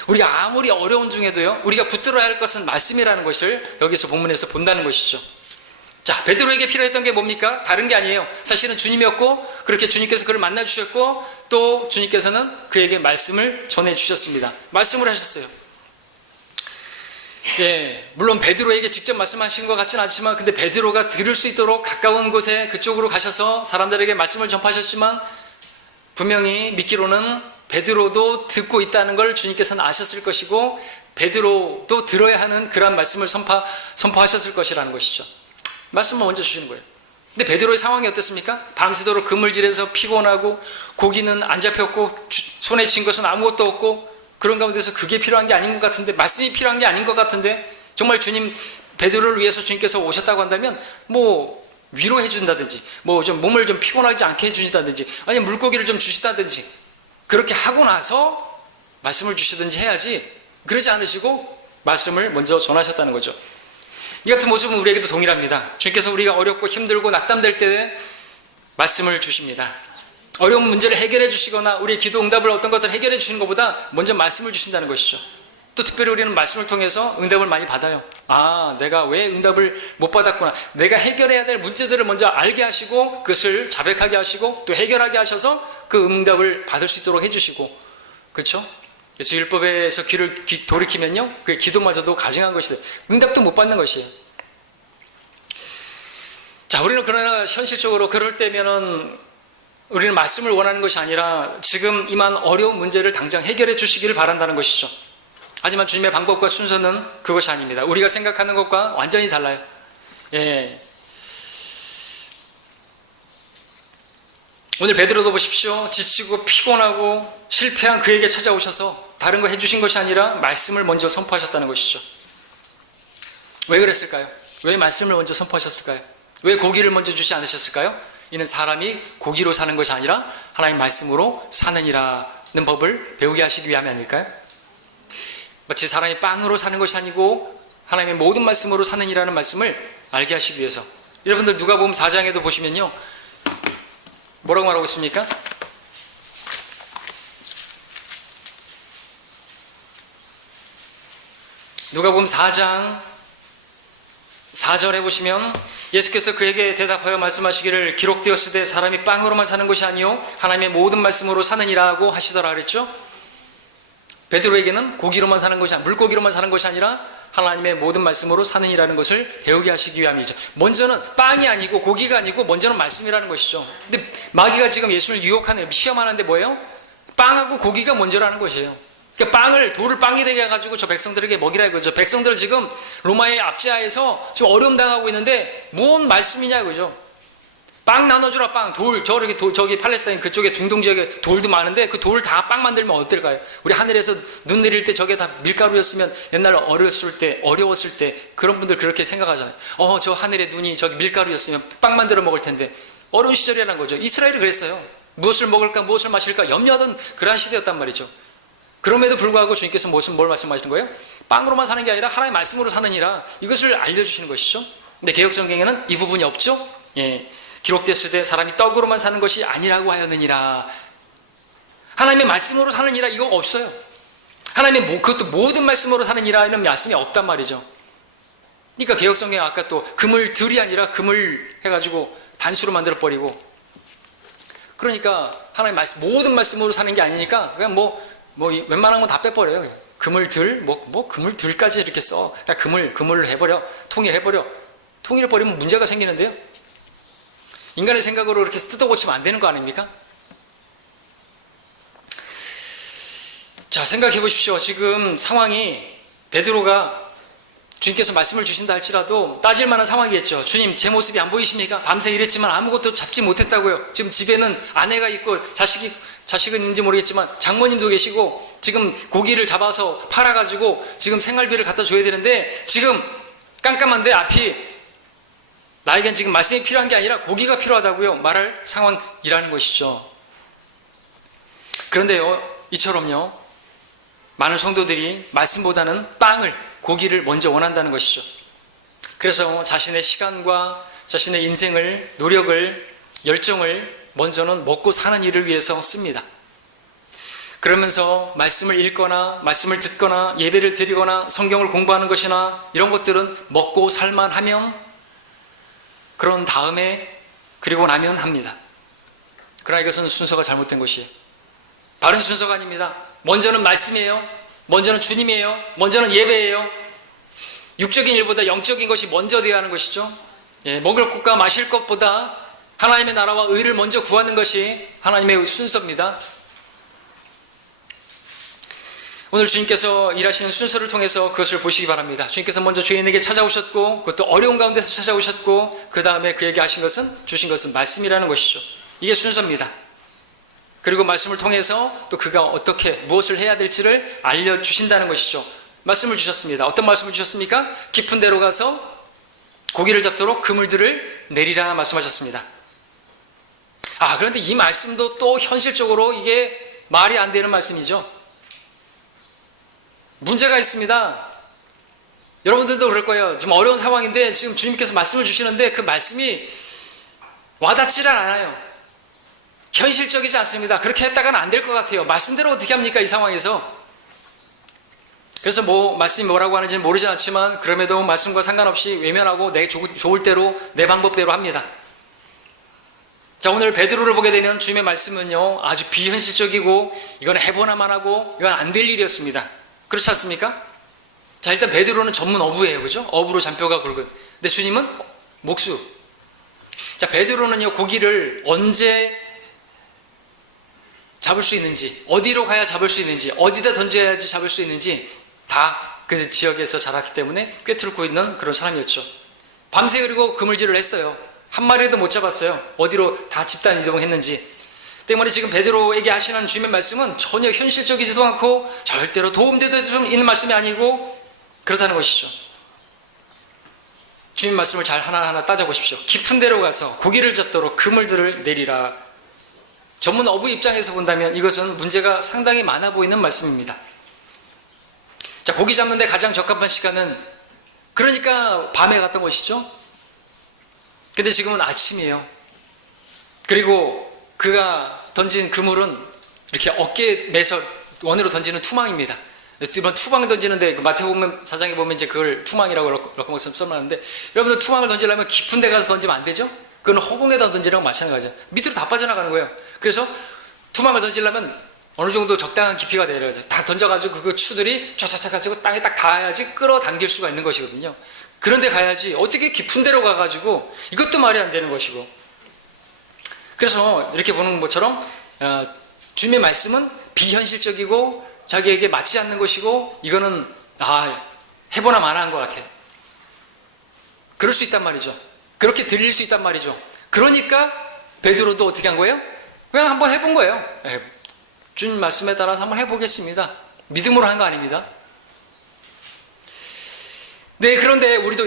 우리가 아무리 어려운 중에도요, 우리가 붙들어야 할 것은 말씀이라는 것을 여기서 본문에서 본다는 것이죠. 자, 베드로에게 필요했던 게 뭡니까? 다른 게 아니에요. 사실은 주님이었고, 그렇게 주님께서 그를 만나주셨고, 또 주님께서는 그에게 말씀을 전해주셨습니다. 말씀을 하셨어요. 물론 베드로에게 직접 말씀하신 것 같지는 않지만, 근데 베드로가 들을 수 있도록 가까운 곳에 그쪽으로 가셔서 사람들에게 말씀을 전파하셨지만, 분명히 믿기로는 베드로도 듣고 있다는 걸 주님께서는 아셨을 것이고, 베드로도 들어야 하는 그러한 말씀을 선포하셨을 것이라는 것이죠. 말씀을 먼저 주시는 거예요. 근데 베드로의 상황이 어땠습니까? 밤새도록 그물질에서 피곤하고, 고기는 안 잡혔고, 손에 쥔 것은 아무것도 없고, 그런 가운데서 그게 필요한 게 아닌 것 같은데, 말씀이 필요한 게 아닌 것 같은데, 정말 주님, 베드로를 위해서 주님께서 오셨다고 한다면 위로해 준다든지, 좀 몸을 좀 피곤하지 않게 해주시다든지, 아니면 물고기를 좀 주시다든지, 그렇게 하고 나서 말씀을 주시든지 해야지 그러지 않으시고 말씀을 먼저 전하셨다는 거죠. 이 같은 모습은 우리에게도 동일합니다. 주님께서 우리가 어렵고 힘들고 낙담될 때 말씀을 주십니다. 어려운 문제를 해결해 주시거나 우리의 기도 응답을 어떤 것들을 해결해 주시는 것보다 먼저 말씀을 주신다는 것이죠. 또 특별히 우리는 말씀을 통해서 응답을 많이 받아요. 아, 내가 왜 응답을 못 받았구나. 내가 해결해야 될 문제들을 먼저 알게 하시고 그것을 자백하게 하시고 또 해결하게 하셔서 그 응답을 받을 수 있도록 해주시고, 그렇죠? 그래서 율법에서 귀를 돌이키면요, 그 기도마저도 가증한 것이에요. 응답도 못 받는 것이에요. 자, 우리는 그러나 현실적으로 그럴 때면은 우리는 말씀을 원하는 것이 아니라 지금 임한 어려운 문제를 당장 해결해 주시기를 바란다는 것이죠. 하지만 주님의 방법과 순서는 그것이 아닙니다. 우리가 생각하는 것과 완전히 달라요. 예. 오늘 베드로도 보십시오. 지치고 피곤하고 실패한 그에게 찾아오셔서 다른 거 해주신 것이 아니라 말씀을 먼저 선포하셨다는 것이죠. 왜 그랬을까요? 왜 말씀을 먼저 선포하셨을까요? 왜 고기를 먼저 주지 않으셨을까요? 이는 사람이 고기로 사는 것이 아니라 하나님 말씀으로 사느니라는 법을 배우게 하시기 위함이 아닐까요? 마치 사람이 빵으로 사는 것이 아니고 하나님의 모든 말씀으로 사느니라는 말씀을 알게 하시기 위해서. 여러분들 누가복음 4장에도 보시면요, 뭐라고 말하고 있습니까? 누가복음 4장 4절에 보시면 예수께서 그에게 대답하여 말씀하시기를 기록되었으되 사람이 빵으로만 사는 것이 아니요 하나님의 모든 말씀으로 사느니라고 하시더라 그랬죠. 베드로에게는 고기로만 사는 것이 아니라, 물고기로만 사는 것이 아니라 하나님의 모든 말씀으로 사느니라는 것을 배우게 하시기 위함이죠. 먼저는 빵이 아니고 고기가 아니고 먼저는 말씀이라는 것이죠. 근데 마귀가 지금 예수를 유혹하는, 시험하는데 뭐예요? 빵하고 고기가 먼저라는 것이에요. 그러니까 빵을, 돌을 빵이 되게 해가지고 저 백성들에게 먹이라 이거죠. 백성들 지금 로마의 압제하에서 지금 어려움 당하고 있는데 뭔 말씀이냐 이거죠. 빵 나눠주라, 빵. 돌, 저기 팔레스타인 그쪽에 중동 지역에 돌도 많은데 그 돌 다 빵 만들면 어떨까요? 우리 하늘에서 눈 내릴 때 저게 다 밀가루였으면 옛날 어려웠을 때 그런 분들 그렇게 생각하잖아요. 저 하늘의 눈이 저기 밀가루였으면 빵 만들어 먹을 텐데. 어려운 시절이라는 거죠. 이스라엘이 그랬어요. 무엇을 먹을까, 무엇을 마실까 염려하던 그러한 시대였단 말이죠. 그럼에도 불구하고 주님께서 뭘 말씀하시는 거예요? 빵으로만 사는 게 아니라 하나님의 말씀으로 사느니라, 이것을 알려주시는 것이죠. 근데 개역성경에는 이 부분이 없죠. 예. 기록됐을 때 사람이 떡으로만 사는 것이 아니라고 하였느니라. 하나님의 말씀으로 사느니라 이거 없어요. 하나님의 그것도 모든 말씀으로 사느니라는 말씀이 없단 말이죠. 그러니까 개역성경에 아까 또 금을 들이 아니라 금을 해가지고 단수로 만들어버리고, 그러니까 하나님 말씀, 모든 말씀으로 사는 게 아니니까 그냥 웬만한 건 다 빼버려요. 그냥. 금을 들, 금을 들까지 이렇게 써. 그냥 금을 해버려. 통일해버리면 문제가 생기는데요. 인간의 생각으로 이렇게 뜯어 고치면 안 되는 거 아닙니까? 자, 생각해 보십시오. 지금 상황이 베드로가 주님께서 말씀을 주신다 할지라도 따질 만한 상황이겠죠. 주님, 제 모습이 안 보이십니까? 밤새 일했지만 아무것도 잡지 못했다고요. 지금 집에는 아내가 있고 자식은 있는지 모르겠지만 장모님도 계시고 지금 고기를 잡아서 팔아가지고 지금 생활비를 갖다 줘야 되는데 지금 깜깜한데 앞이, 나에겐 지금 말씀이 필요한 게 아니라 고기가 필요하다고요 말할 상황이라는 것이죠. 그런데요, 이처럼요, 많은 성도들이 말씀보다는 빵을, 고기를 먼저 원한다는 것이죠. 그래서 자신의 시간과 자신의 인생을, 노력을, 열정을 먼저는 먹고 사는 일을 위해서 씁니다. 그러면서 말씀을 읽거나 말씀을 듣거나 예배를 드리거나 성경을 공부하는 것이나 이런 것들은 먹고 살만 하면, 그런 다음에, 그리고 나면 합니다. 그러나 이것은 순서가 잘못된 것이에요. 바른 순서가 아닙니다. 먼저는 말씀이에요. 먼저는 주님이에요. 먼저는 예배예요. 육적인 일보다 영적인 것이 먼저 되어야 하는 것이죠. 예, 먹을 것과 마실 것보다 하나님의 나라와 의를 먼저 구하는 것이 하나님의 순서입니다. 오늘 주님께서 일하시는 순서를 통해서 그것을 보시기 바랍니다. 주님께서 먼저 죄인에게 찾아오셨고, 그것도 어려운 가운데서 찾아오셨고, 그 다음에 그에게 주신 것은 말씀이라는 것이죠. 이게 순서입니다. 그리고 말씀을 통해서 또 그가 어떻게, 무엇을 해야 될지를 알려주신다는 것이죠. 말씀을 주셨습니다. 어떤 말씀을 주셨습니까? 깊은 데로 가서 고기를 잡도록 그물들을 내리라 말씀하셨습니다. 그런데 이 말씀도 또 현실적으로 이게 말이 안 되는 말씀이죠. 문제가 있습니다. 여러분들도 그럴 거예요. 좀 어려운 상황인데 지금 주님께서 말씀을 주시는데 그 말씀이 와닿지를 않아요. 현실적이지 않습니다. 그렇게 했다가는 안 될 것 같아요. 말씀대로 어떻게 합니까? 이 상황에서. 그래서 말씀이 뭐라고 하는지는 모르진 않지만 그럼에도 말씀과 상관없이 외면하고 내 좋을 대로 내 방법대로 합니다. 자, 오늘 베드로를 보게 되면 주님의 말씀은요 아주 비현실적이고 이건 해보나만 하고 이건 안 될 일이었습니다. 그렇지 않습니까? 자, 일단 베드로는 전문 어부예요. 그죠? 어부로 잔뼈가 굵은. 근데 주님은 목수. 자, 베드로는요 고기를 언제 잡을 수 있는지, 어디로 가야 잡을 수 있는지, 어디다 던져야지 잡을 수 있는지 다 그 지역에서 자랐기 때문에 꿰뚫고 있는 그런 사람이었죠. 밤새 그리고 그물질을 했어요. 한 마리도 못 잡았어요. 어디로 다 집단 이동했는지. 때문에 지금 베드로에게 하시는 주님의 말씀은 전혀 현실적이지도 않고 절대로 도움되도 좀 있는 말씀이 아니고 그렇다는 것이죠. 주님 말씀을 잘 하나하나 따져보십시오. 깊은 데로 가서 고기를 잡도록 그물들을 내리라. 전문 어부 입장에서 본다면 이것은 문제가 상당히 많아 보이는 말씀입니다. 자, 고기 잡는데 가장 적합한 시간은 그러니까 밤에 갔던 것이죠. 근데 지금은 아침이에요. 그리고 그가 던진 그물은 이렇게 어깨에 매서 원으로 던지는 투망입니다. 이번 투망 던지는데 그 마태복음 사장에 보면 이제 그걸 투망이라고 이렇게 써놨는데 여러분들 투망을 던지려면 깊은 데 가서 던지면 안 되죠? 그건 허공에다 던지라고 마찬가지죠. 밑으로 다 빠져나가는 거예요. 그래서 투망을 던지려면 어느 정도 적당한 깊이가 내려야죠. 다 던져가지고 그 추들이 쫙쫙쫙 가지고 땅에 딱 닿아야지 끌어당길 수가 있는 것이거든요. 그런데 가야지 어떻게 깊은 데로 가가지고 이것도 말이 안 되는 것이고. 그래서 이렇게 보는 것처럼 주님의 말씀은 비현실적이고 자기에게 맞지 않는 것이고 이거는 해보나 마나한 것 같아요. 그럴 수 있단 말이죠. 그렇게 들릴 수 있단 말이죠. 그러니까 베드로도 어떻게 한 거예요? 그냥 한번 해본 거예요. 주님 말씀에 따라서 한번 해보겠습니다. 믿음으로 한 거 아닙니다. 네, 그런데 우리도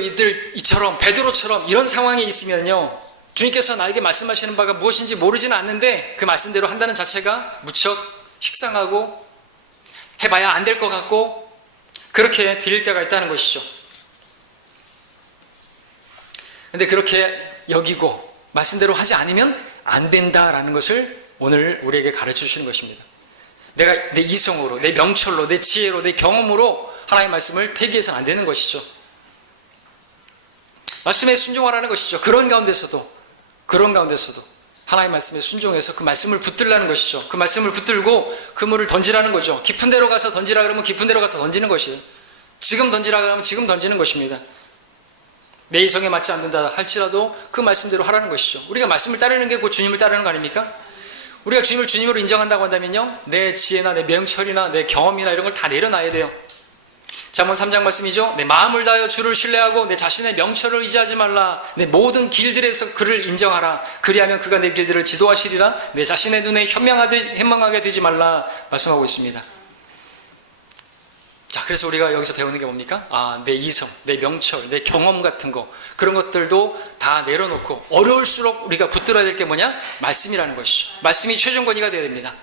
이처럼 베드로처럼 이런 상황이 있으면요 주님께서 나에게 말씀하시는 바가 무엇인지 모르지는 않는데 그 말씀대로 한다는 자체가 무척 식상하고 해봐야 안 될 것 같고 그렇게 들릴 때가 있다는 것이죠. 근데 그렇게 여기고 말씀대로 하지 않으면 안 된다라는 것을 오늘 우리에게 가르쳐 주시는 것입니다. 내가 내 이성으로, 내 명철로, 내 지혜로, 내 경험으로 하나님의 말씀을 폐기해서는 안 되는 것이죠. 말씀에 순종하라는 것이죠. 그런 가운데서도 하나님의 말씀에 순종해서 그 말씀을 붙들라는 것이죠. 그 말씀을 붙들고 그물을 던지라는 거죠. 깊은 데로 가서 던지라 그러면 깊은 데로 가서 던지는 것이에요. 지금 던지라 그러면 지금 던지는 것입니다. 내 이성에 맞지 않는다 할지라도 그 말씀대로 하라는 것이죠. 우리가 말씀을 따르는 게 곧 주님을 따르는 거 아닙니까? 우리가 주님을 주님으로 인정한다고 한다면요 내 지혜나 내 명철이나 내 경험이나 이런 걸 다 내려놔야 돼요. 잠언 3장 말씀이죠. 내 마음을 다하여 주를 신뢰하고 내 자신의 명철을 의지하지 말라. 내 모든 길들에서 그를 인정하라. 그리하면 그가 내 길들을 지도하시리라. 내 자신의 눈에 현명하게 되지 말라 말씀하고 있습니다. 자, 그래서 우리가 여기서 배우는 게 뭡니까? 내 이성, 내 명철, 내 경험 같은 거 그런 것들도 다 내려놓고 어려울수록 우리가 붙들어야 될 게 뭐냐? 말씀이라는 것이죠. 말씀이 최종 권위가 되어야 됩니다.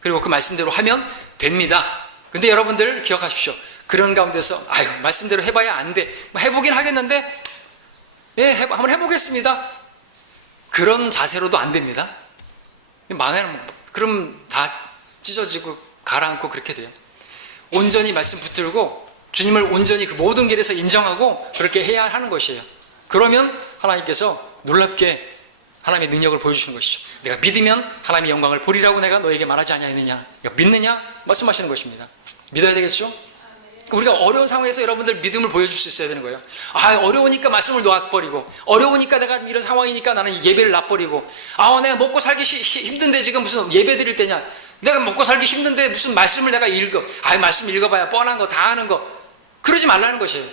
그리고 그 말씀대로 하면 됩니다. 근데 여러분들 기억하십시오. 그런 가운데서 말씀대로 해봐야 안 돼. 해보긴 하겠는데 한번 해보겠습니다. 그런 자세로도 안 됩니다. 망하면 그럼 다 찢어지고 가라앉고 그렇게 돼요. 온전히 말씀 붙들고 주님을 온전히 그 모든 길에서 인정하고 그렇게 해야 하는 것이에요. 그러면 하나님께서 놀랍게 하나님의 능력을 보여주시는 것이죠. 내가 믿으면 하나님의 영광을 보리라고 내가 너에게 말하지 아니하였느냐. 믿느냐? 말씀하시는 것입니다. 믿어야 되겠죠? 우리가 어려운 상황에서 여러분들 믿음을 보여줄 수 있어야 되는 거예요. 어려우니까 말씀을 놔버리고 어려우니까 내가 이런 상황이니까 나는 예배를 놔버리고 내가 먹고 살기 힘든데 지금 무슨 예배 드릴 때냐. 내가 먹고 살기 힘든데 무슨 말씀을 내가 읽어. 말씀 읽어봐야 뻔한 거 다 아는 거. 그러지 말라는 것이에요.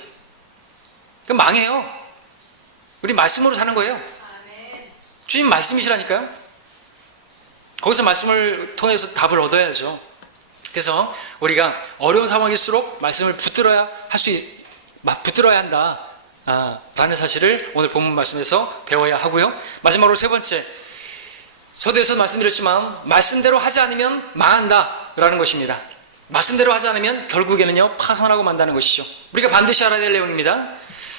그럼 망해요. 우리 말씀으로 사는 거예요. 주님 말씀이시라니까요. 거기서 말씀을 통해서 답을 얻어야죠. 그래서 우리가 어려운 상황일수록 말씀을 붙들어야 한다 라는 사실을 오늘 본문 말씀에서 배워야 하고요. 마지막으로 세 번째, 서두에서 말씀드렸지만 말씀대로 하지 않으면 망한다 라는 것입니다. 말씀대로 하지 않으면 결국에는요 파선하고 만다는 것이죠. 우리가 반드시 알아야 될 내용입니다.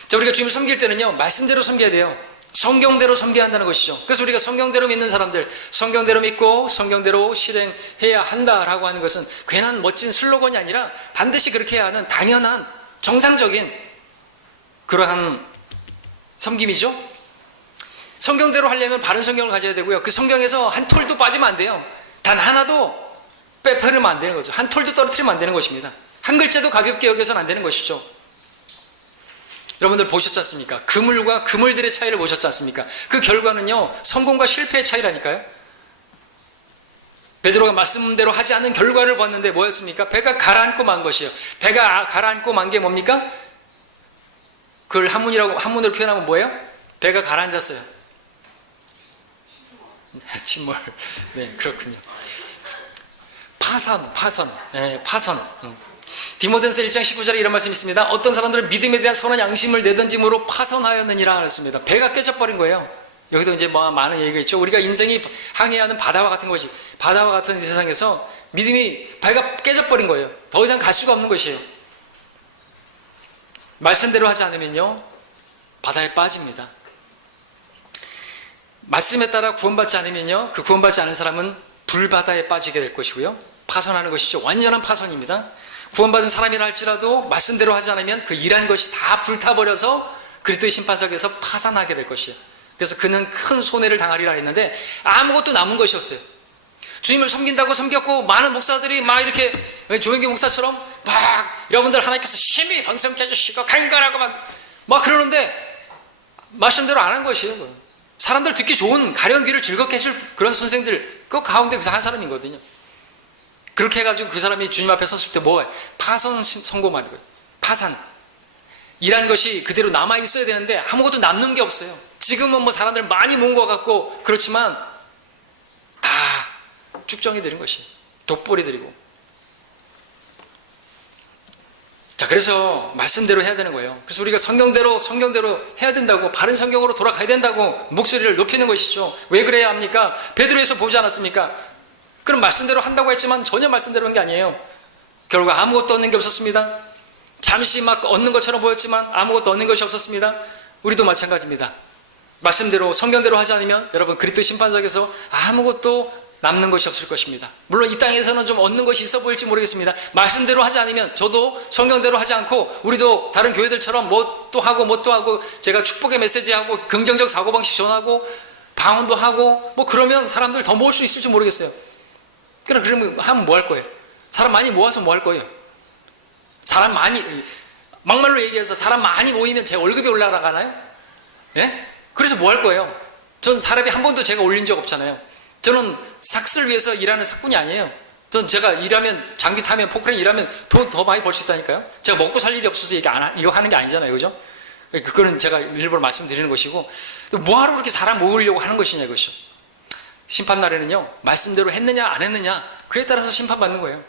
자, 우리가 주님을 섬길 때는요 말씀대로 섬겨야 돼요. 성경대로 섬겨야 한다는 것이죠. 그래서 우리가 성경대로 믿는 사람들, 성경대로 믿고 성경대로 실행해야 한다라고 하는 것은 괜한 멋진 슬로건이 아니라 반드시 그렇게 해야 하는 당연한 정상적인 그러한 섬김이죠. 성경대로 하려면 바른 성경을 가져야 되고요. 그 성경에서 한 톨도 빠지면 안 돼요. 단 하나도 빼버리면 안 되는 거죠. 한 톨도 떨어뜨리면 안 되는 것입니다. 한 글자도 가볍게 여겨서는 안 되는 것이죠. 여러분들 보셨지 않습니까? 그물과 그물들의 차이를 보셨지 않습니까? 그 결과는요 성공과 실패의 차이라니까요. 베드로가 말씀대로 하지 않는 결과를 봤는데 뭐였습니까? 배가 가라앉고 만 것이에요. 배가 가라앉고 만 게 뭡니까? 그걸 한문으로 표현하면 뭐예요? 배가 가라앉았어요. 침몰. 네, 그렇군요. 파선. 네, 파선. 디모데전서 1장 19절에 이런 말씀이 있습니다. 어떤 사람들은 믿음에 대한 선한 양심을 내던짐으로 파선하였느니라 그랬습니다. 배가 깨져버린 거예요. 여기도 이제 뭐 많은 얘기가 있죠. 우리가 인생이 항해하는 바다와 같은 것이, 바다와 같은 이 세상에서 믿음이 배가 깨져버린 거예요. 더 이상 갈 수가 없는 것이에요. 말씀대로 하지 않으면요 바다에 빠집니다. 말씀에 따라 구원받지 않으면요 그 구원받지 않은 사람은 불바다에 빠지게 될 것이고요 파선하는 것이죠. 완전한 파선입니다. 구원받은 사람이라 할지라도 말씀대로 하지 않으면 그 일한 것이 다 불타버려서 그리스도의 심판석에서 파산하게 될 것이에요. 그래서 그는 큰 손해를 당하리라 했는데 아무것도 남은 것이 없어요. 주님을 섬긴다고 섬겼고 많은 목사들이 막 이렇게 조영기 목사처럼 막 여러분들 하나님께서 심히 번성케 해주시고 강건하고 막 그러는데 말씀대로 안 한 것이에요. 사람들 듣기 좋은 가려운 귀를 즐겁게 해줄 그런 선생들 그 가운데 그 한 사람이거든요. 그렇게 해가지고 그 사람이 주님 앞에 섰을 때 뭐예요? 파선 선고만 거예요. 파산. 일한 것이 그대로 남아 있어야 되는데 아무것도 남는 게 없어요. 지금은 뭐 사람들 많이 모은 것 같고 그렇지만 다 쭉정이 들인 것이에요. 독보리 들이고. 자, 그래서 말씀대로 해야 되는 거예요. 그래서 우리가 성경대로 해야 된다고, 바른 성경으로 돌아가야 된다고 목소리를 높이는 것이죠. 왜 그래야 합니까? 베드로에서 보지 않았습니까? 그럼 말씀대로 한다고 했지만 전혀 말씀대로 한 게 아니에요. 결국 아무것도 얻는 게 없었습니다. 잠시 막 얻는 것처럼 보였지만 아무것도 얻는 것이 없었습니다. 우리도 마찬가지입니다. 말씀대로 성경대로 하지 않으면 여러분 그리스도 심판석에서 아무것도 남는 것이 없을 것입니다. 물론 이 땅에서는 좀 얻는 것이 있어 보일지 모르겠습니다. 말씀대로 하지 않으면 저도 성경대로 하지 않고 우리도 다른 교회들처럼 뭣도 하고 제가 축복의 메시지하고 긍정적 사고방식 전하고 방언도 하고 뭐 그러면 사람들 더 모을 수 있을지 모르겠어요. 그러면 하면 뭐 할 거예요? 사람 많이 모아서 뭐 할 거예요? 사람 많이, 막말로 얘기해서 사람 많이 모이면 제 월급이 올라가나요? 예? 그래서 뭐 할 거예요? 전 사람이 한 번도 제가 올린 적 없잖아요. 저는 삭스를 위해서 일하는 삭군이 아니에요. 전 제가 일하면, 장비 타면, 포크레인 일하면 돈 더 많이 벌 수 있다니까요. 제가 먹고 살 일이 없어서 이거 하는 게 아니잖아요. 그죠? 그거는 제가 일부러 말씀드리는 것이고, 뭐하러 그렇게 사람 모으려고 하는 것이냐, 이것이요. 심판날에는요, 말씀대로 했느냐, 안 했느냐, 그에 따라서 심판받는 거예요.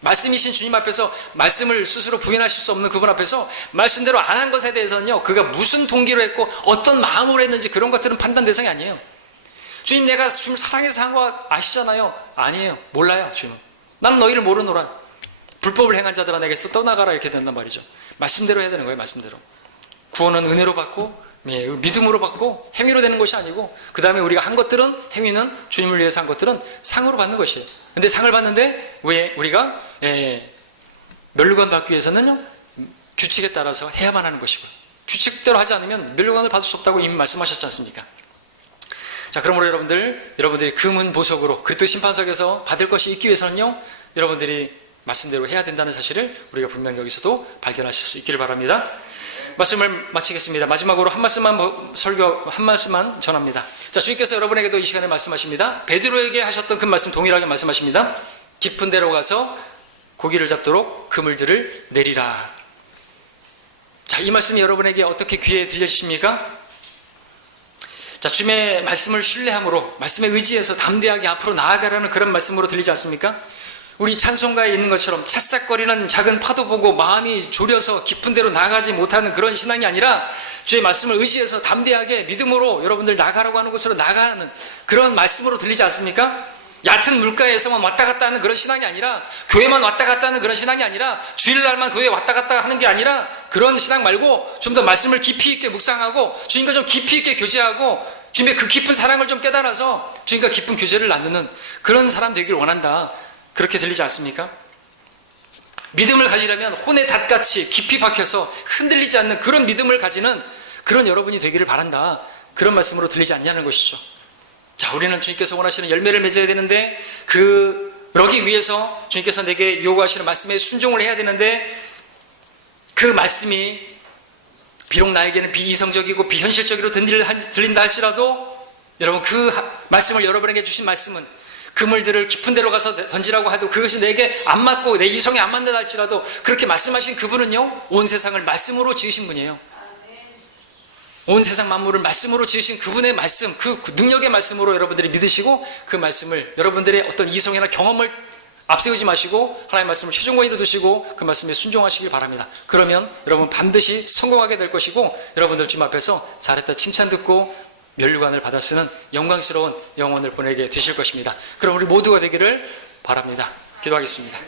말씀이신 주님 앞에서 말씀을 스스로 부인하실 수 없는 그분 앞에서 말씀대로 안 한 것에 대해서는요, 그가 무슨 동기로 했고, 어떤 마음으로 했는지 그런 것들은 판단 대상이 아니에요. 주님, 내가 주님 사랑해서 한 거 아시잖아요. 아니에요. 몰라요, 주님은. 나는 너희를 모르노라. 불법을 행한 자들아 내게서 떠나가라 이렇게 된단 말이죠. 말씀대로 해야 되는 거예요. 말씀대로. 구원은 은혜로 받고 믿음으로 받고 행위로 되는 것이 아니고 그 다음에 우리가 한 것들은 행위는 주님을 위해서 한 것들은 상으로 받는 것이에요. 근데 상을 받는데 왜 우리가 멸류관 받기 위해서는요 규칙에 따라서 해야만 하는 것이고요. 규칙대로 하지 않으면 멸류관을 받을 수 없다고 이미 말씀하셨지 않습니까? 자, 그러므로 여러분들이 금은 보석으로 그리스도 심판석에서 받을 것이 있기 위해서는요 여러분들이 말씀대로 해야 된다는 사실을 우리가 분명히 여기서도 발견하실 수 있기를 바랍니다. 말씀을 마치겠습니다. 마지막으로 한 말씀만 전합니다. 자, 주님께서 여러분에게도 이 시간에 말씀하십니다. 베드로에게 하셨던 그 말씀 동일하게 말씀하십니다. 깊은 데로 가서 고기를 잡도록 그물들을 내리라. 자, 이 말씀이 여러분에게 어떻게 귀에 들려지십니까? 자, 주님의 말씀을 신뢰함으로 말씀에 의지해서 담대하게 앞으로 나아가라는 그런 말씀으로 들리지 않습니까? 우리 찬송가에 있는 것처럼 찰싹거리는 작은 파도 보고 마음이 졸여서 깊은 데로 나가지 못하는 그런 신앙이 아니라 주의 말씀을 의지해서 담대하게 믿음으로 여러분들 나가라고 하는 곳으로 나가는 그런 말씀으로 들리지 않습니까? 얕은 물가에서만 왔다 갔다 하는 그런 신앙이 아니라, 교회만 왔다 갔다 하는 그런 신앙이 아니라, 주일날만 교회 왔다 갔다 하는 게 아니라, 그런 신앙 말고 좀 더 말씀을 깊이 있게 묵상하고 주님과 좀 깊이 있게 교제하고 주님의 그 깊은 사랑을 좀 깨달아서 주님과 깊은 교제를 나누는 그런 사람 되기를 원한다. 그렇게 들리지 않습니까? 믿음을 가지려면 혼의 닷같이 깊이 박혀서 흔들리지 않는 그런 믿음을 가지는 그런 여러분이 되기를 바란다. 그런 말씀으로 들리지 않냐는 것이죠. 자, 우리는 주님께서 원하시는 열매를 맺어야 되는데, 그러기 위해서 주님께서 내게 요구하시는 말씀에 순종을 해야 되는데, 그 말씀이 비록 나에게는 비이성적이고 비현실적으로 들린다 할지라도, 여러분 그 말씀을 여러분에게 주신 말씀은 그물들을 깊은 데로 가서 던지라고 해도 그것이 내게 안 맞고 내 이성에 안 맞는다 할지라도, 그렇게 말씀하신 그분은요, 온 세상을 말씀으로 지으신 분이에요. 온 세상 만물을 말씀으로 지으신 그분의 말씀, 그 능력의 말씀으로 여러분들이 믿으시고, 그 말씀을 여러분들의 어떤 이성이나 경험을 앞세우지 마시고 하나님의 말씀을 최종권으로 두시고 그 말씀에 순종하시길 바랍니다. 그러면 여러분 반드시 성공하게 될 것이고, 여러분들 주님 앞에서 잘했다 칭찬 듣고 면류관을 받아 쓰는 영광스러운 영혼을 보내게 되실 것입니다. 그럼 우리 모두가 되기를 바랍니다. 기도하겠습니다.